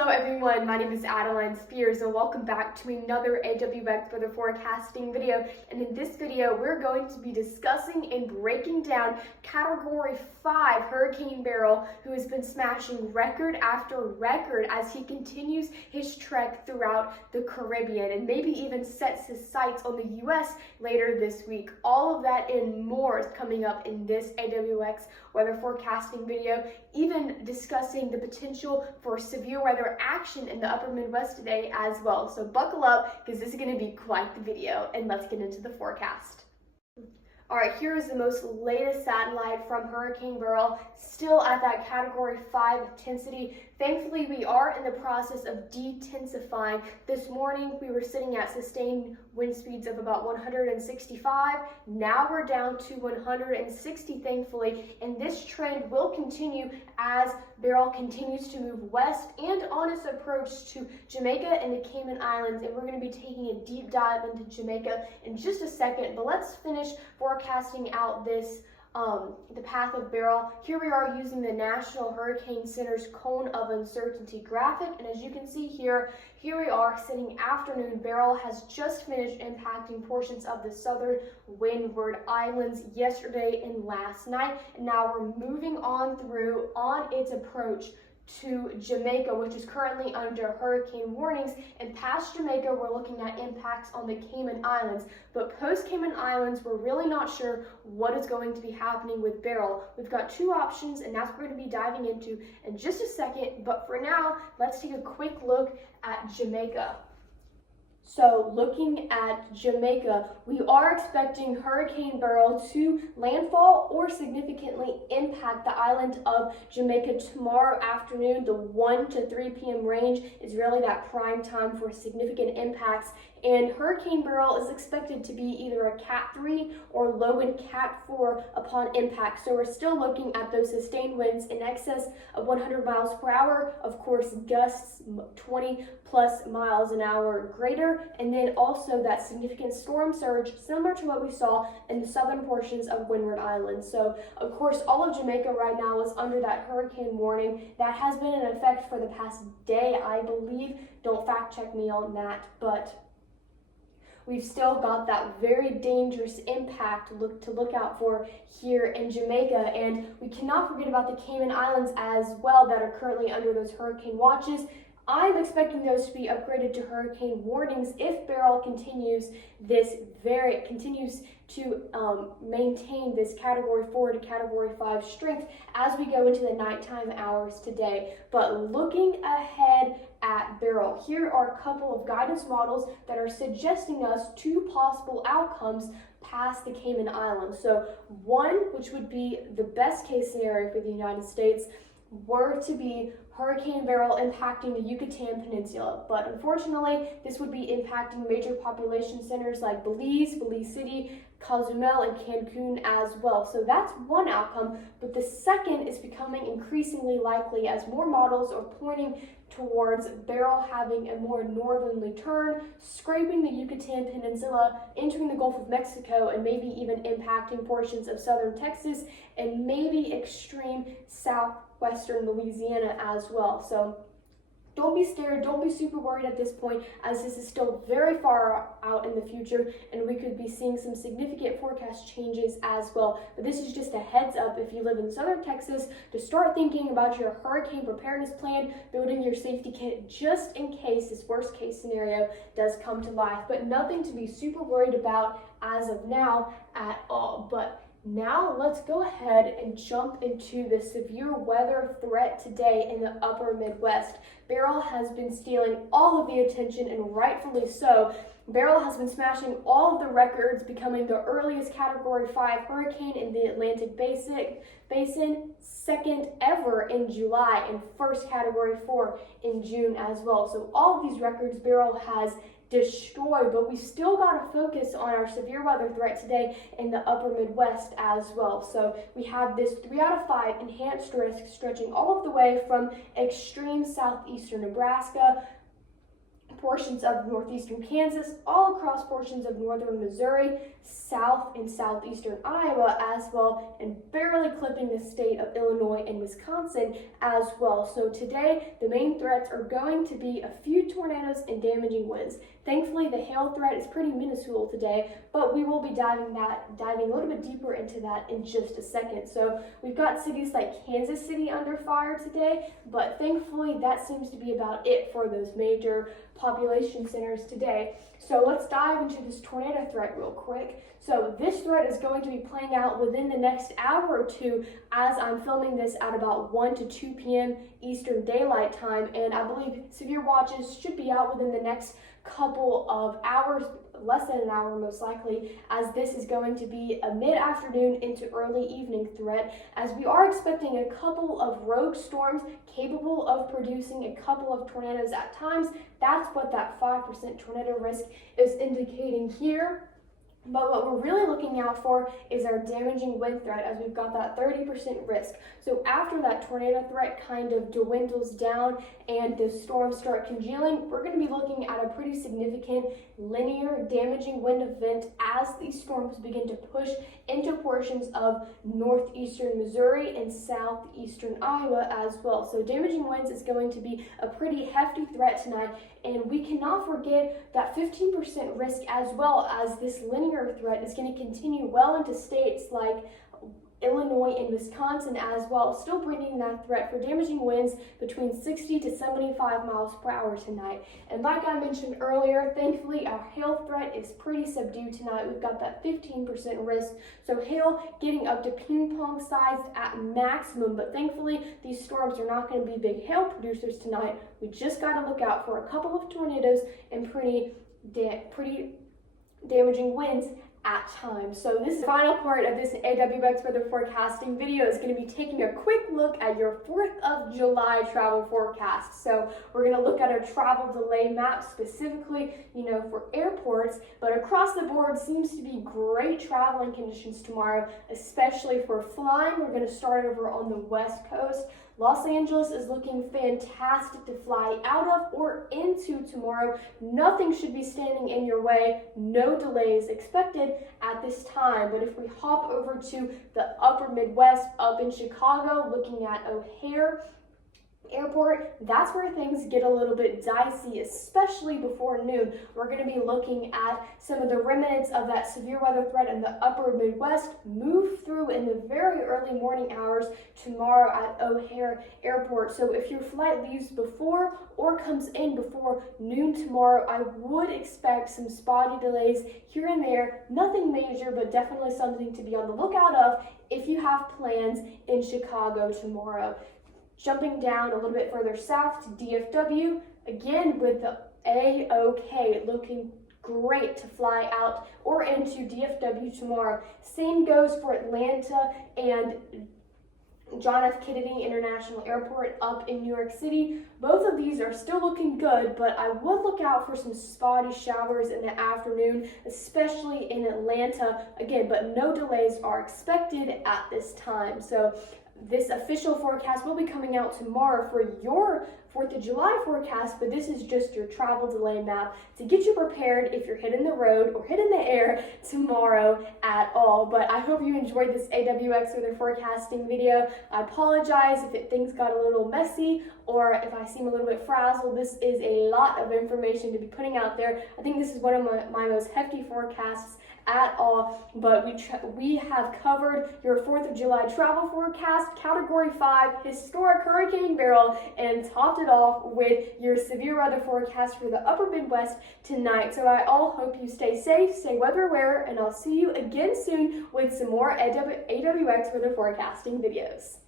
Hello everyone, my name is Adeline Spears and welcome back to another AWX weather forecasting video. And in this video, we're going to be discussing and breaking down Category 5 Hurricane Beryl, who has been smashing record after record as he continues his trek throughout the Caribbean and maybe even sets his sights on the US later this week. All of that and more is coming up in this AWX weather forecasting video, even discussing the potential for severe weather action in the upper Midwest today as well. So buckle up because this is going to be quite the video, and let's get into the forecast. All right, here is the most latest satellite from Hurricane Beryl, still at that Category 5 intensity. Thankfully, we are in the process of detensifying. This morning, we were sitting at sustained wind speeds of about 165. Now we're down to 160, thankfully, and this trend will continue as Beryl continues to move west and on its approach to Jamaica and the Cayman Islands, and we're going to be taking a deep dive into Jamaica in just a second. But let's finish forecasting out this the path of Beryl. Here we are using the National Hurricane Center's cone of uncertainty graphic, and as you can see here we are sitting afternoon. Beryl has just finished impacting portions of the southern windward islands yesterday and last night, and now we're moving on through on its approach to Jamaica, which is currently under hurricane warnings, and past Jamaica we're looking at impacts on the Cayman Islands. But post Cayman Islands, we're really not sure what is going to be happening with Beryl. We've got two options, and that's what we're going to be diving into in just a second. But for now, let's take a quick look at Jamaica. So looking at Jamaica, we are expecting Hurricane Beryl to landfall or significantly impact the island of Jamaica tomorrow afternoon. The 1 to 3 p.m. range is really that prime time for significant impacts. And Hurricane Beryl is expected to be either a Cat 3 or low wind Cat 4 upon impact. So we're still looking at those sustained winds in excess of 100 miles per hour. Of course, gusts 20 plus miles an hour or greater. And then also that significant storm surge, similar to what we saw in the southern portions of Windward Island. So of course, all of Jamaica right now is under that hurricane warning that has been in effect for the past day, I believe. Don't fact check me on that, but we've still got that very dangerous impact to look out for here in Jamaica. And we cannot forget about the Cayman Islands as well that are currently under those hurricane watches. I'm expecting those to be upgraded to hurricane warnings if Beryl continues to maintain this Category 4 to Category 5 strength as we go into the nighttime hours today. But looking ahead at Beryl, here are a couple of guidance models that are suggesting us two possible outcomes past the Cayman Islands. So one, which would be the best case scenario for the United States, were to be Hurricane Beryl impacting the Yucatan Peninsula. But unfortunately, this would be impacting major population centers like Belize City, Cozumel, and Cancun as well. So that's one outcome, but the second is becoming increasingly likely as more models are pointing towards Beryl having a more northerly turn, scraping the Yucatan Peninsula, entering the Gulf of Mexico, and maybe even impacting portions of southern Texas and maybe extreme southwestern Louisiana as well. So don't be scared, don't be super worried at this point, as this is still very far out in the future and we could be seeing some significant forecast changes as well. But this is just a heads up if you live in southern Texas to start thinking about your hurricane preparedness plan, building your safety kit just in case this worst case scenario does come to life. But nothing to be super worried about as of now at all. But now let's go ahead and jump into the severe weather threat today in the upper Midwest. Beryl has been stealing all of the attention, and rightfully so. Beryl has been smashing all of the records, becoming the earliest Category 5 hurricane in the Atlantic Basin, second ever in July, and first Category 4 in June as well. So all of these records Beryl has destroyed, but we still got to focus on our severe weather threat today in the upper Midwest as well. So we have this 3 out of 5 enhanced risk stretching all of the way from extreme southeastern Nebraska portions of northeastern Kansas, all across portions of northern Missouri, south and southeastern Iowa as well, and barely clipping the state of Illinois and Wisconsin as well. So today, the main threats are going to be a few tornadoes and damaging winds. Thankfully, the hail threat is pretty minuscule today, but we will be diving a little bit deeper into that in just a second. So we've got cities like Kansas City under fire today, but thankfully that seems to be about it for those major population centers today. So let's dive into this tornado threat real quick. So this threat is going to be playing out within the next hour or two as I'm filming this at about 1 to 2 p.m. Eastern Daylight Time, and I believe severe watches should be out within the next couple of hours, less than an hour most likely, as this is going to be a mid-afternoon into early evening threat, as we are expecting a couple of rogue storms capable of producing a couple of tornadoes at times. That's what that 5% tornado risk is indicating here. But what we're really looking out for is our damaging wind threat, as we've got that 30% risk. So after that tornado threat kind of dwindles down and the storms start congealing, we're going to be looking at a pretty significant linear damaging wind event as these storms begin to push into portions of northeastern Missouri and southeastern Iowa as well. So damaging winds is going to be a pretty hefty threat tonight, and we cannot forget that 15% risk as well, as this linear threat is going to continue well into states like Illinois and Wisconsin as well, still bringing that threat for damaging winds between 60 to 75 miles per hour tonight. And like I mentioned earlier, thankfully our hail threat is pretty subdued tonight. We've got that 15% risk, so hail getting up to ping pong size at maximum, but thankfully these storms are not going to be big hail producers tonight. We just got to look out for a couple of tornadoes and pretty damaging winds at times. So this final part of this AWX weather forecasting video is going to be taking a quick look at your 4th of July travel forecast. So we're going to look at our travel delay map specifically, for airports, but across the board seems to be great traveling conditions tomorrow, especially for flying. We're going to start over on the West Coast. Los Angeles is looking fantastic to fly out of or into tomorrow. Nothing should be standing in your way. No delays expected at this time. But if we hop over to the upper Midwest, up in Chicago, looking at O'Hare Airport, that's where things get a little bit dicey, especially before noon. We're going to be looking at some of the remnants of that severe weather threat in the upper Midwest move through in the very early morning hours tomorrow at O'Hare Airport. So if your flight leaves before or comes in before noon tomorrow, I would expect some spotty delays here and there. Nothing major, but definitely something to be on the lookout of if you have plans in Chicago tomorrow. Jumping down a little bit further south to DFW, again with the A-OK, looking great to fly out or into DFW tomorrow. Same goes for Atlanta and John F. Kennedy International Airport up in New York City. Both of these are still looking good, but I would look out for some spotty showers in the afternoon, especially in Atlanta. Again, but no delays are expected at this time. So this official forecast will be coming out tomorrow for your 4th of July forecast, but this is just your travel delay map to get you prepared if you're hitting the road or hitting the air tomorrow at all. But I hope you enjoyed this AWX weather forecasting video. I apologize if things got a little messy or if I seem a little bit frazzled. This is a lot of information to be putting out there. I think this is one of my most hefty forecasts at all, but we have covered your 4th of July travel forecast, Category 5, historic Hurricane Beryl, and topped it off with your severe weather forecast for the upper Midwest tonight. So I all hope you stay safe, stay weather aware, and I'll see you again soon with some more AWX weather forecasting videos.